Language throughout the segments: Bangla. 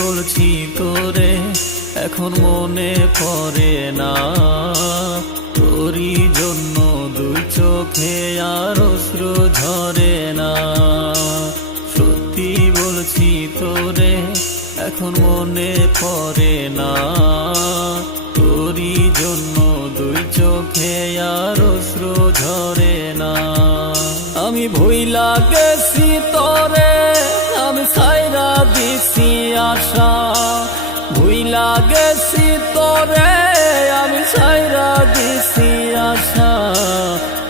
বলছি তোরে এখন মনে পড়ে না, তোরই জন্য দুই চোখে আর অশ্রু ঝরে না। সত্যি বলছি তোরে এখন মনে পড়ে না, তোরই জন্য দুই চোখে আর অশ্রু ঝরে না। আমি ভুইলা গেছি তোরে, আমি সাইরা দিছি আশা, ভুইলা গেছি তোরে, আমি সাইরা দিছি আশা।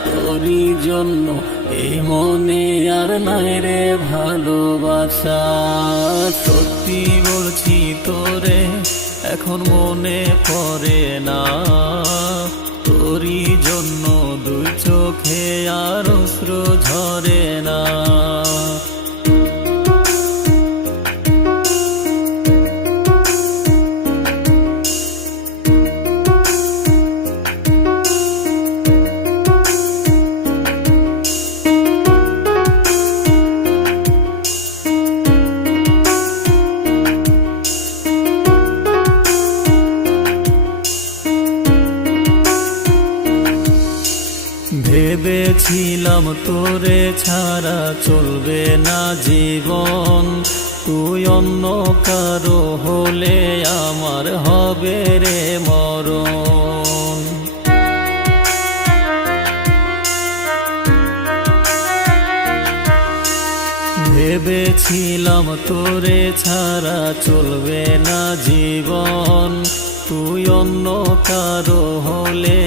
তোরই জন্য এই মনে আর নাই রে ভালোবাসা। সত্যি বলছি তোরে এখন মনে পড়ে না, তোরই জন্য দুই চোখে আর অশ্রু ঝরে না। ভেবেছিলাম তোরে ছাড়া চলবে না জীবন, তুই অন্য কারো হলে আমার হবে রে মরণ। ভেবেছিলাম তোরে ছাড়া চলবে না জীবন, তুই অন্য কারো হলে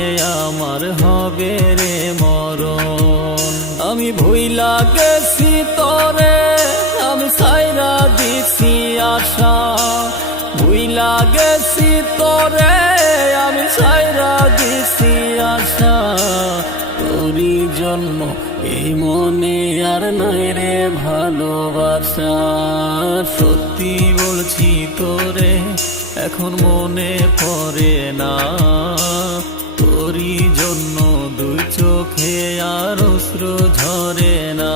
আমার হবে রে মরণ। আমি ভুইলা গেছি তোরে, আমি সাইরা দিছি আশা, ভুইলা গেছি তোরে, আমি সাইরা দিছি আশা। তোরই জন্য এই মনে আর নাই রে ভালোবাসা। সত্যি বলছি তোরে এখন মনে পড়ে না, তোরই জন্য দুই চোখে আর অশ্রু ঝরে না।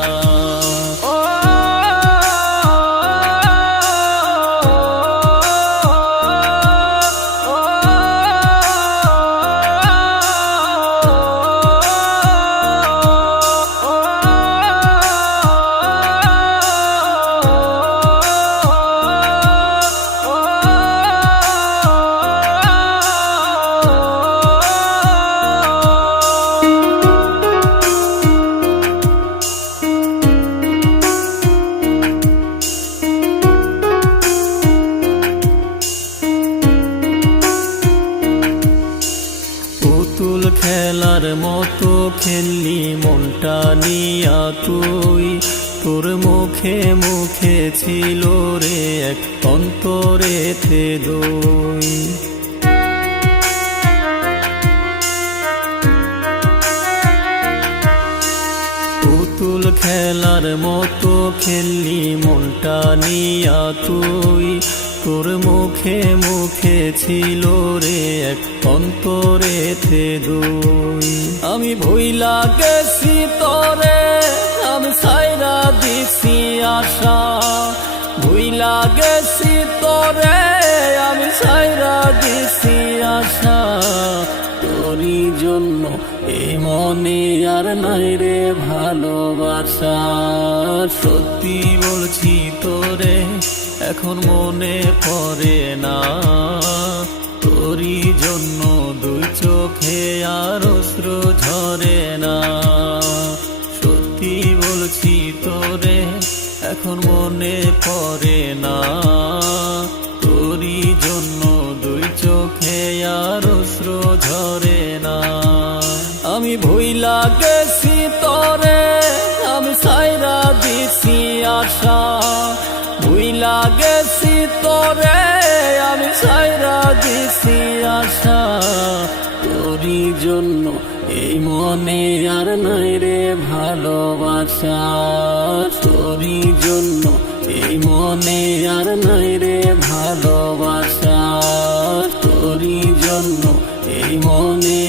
পুতুল খেলার মতো খেললি মনটা নিয়া তুই, তোর মুখে মুখে ছিল রে এক অন্তরেতে দই। পুতুল খেলার মতো খেললি মনটা নিয়া তুই, তোর মুখে মুখে ছিল রে এক অন্তরেতে দই। আমি ভুইলা গেছি তোরে, আমি সাইরা দিছি আশা, ভুইলা গেছি তোরে, আমি সাইরা দিছি আশা। তোরই জন্য এই মনে আর নাই রে ভালোবাসা। সত্যি বলছি তোরে এখন মনে পড়ে না। তোরই জন্য দুই চোখে আর অশ্রু ঝরে না। সত্যি বলছি তোরে, এখন মনে পড়ে না। তোরই জন্য দুই চোখে আর অশ্রু ঝরে না। আমি ভুইলা গেছি তোরে, আমি সাইরা দিছি আশা। ভুইলা গেছি তোরে, আমি সাইরা দিছি আশা। তোরই জন্য এই মনে আর নাই রে ভালোবাসা। তোরই জন্য এই মনে আর নাই রে ভালোবাসা। তোরই জন্য এই মনে